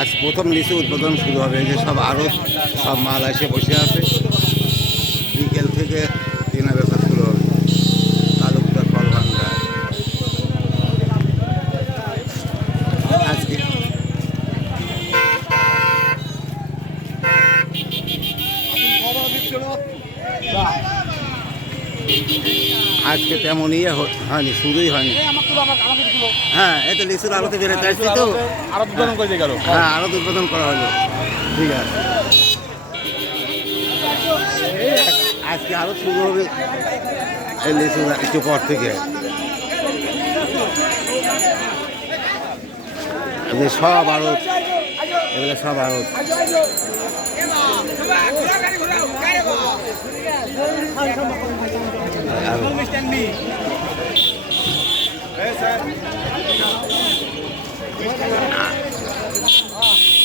আজ প্রথম লিচু উদ্বোধন শুরু হবে। যে সব আরও সব মাল এসে বসে আছে। বিকেল থেকে কেনা বেচা শুরু হবে। তালুকদার ভান্ডার আজকে আজকে তেমন ইয়ে হয়নি শুরুই হয়নি। হ্যাঁ এতে লিচুর আলোতে বেড়ে আসছি তো? করে হ্যাঁ আরত উৎপাদন করা হলো। ঠিক আছে। আজকে আরও শুরু হবে এই লিচু একটু পর থেকে। সব আরও এগুলো সব আরত Send me. Yes, sir. Ah.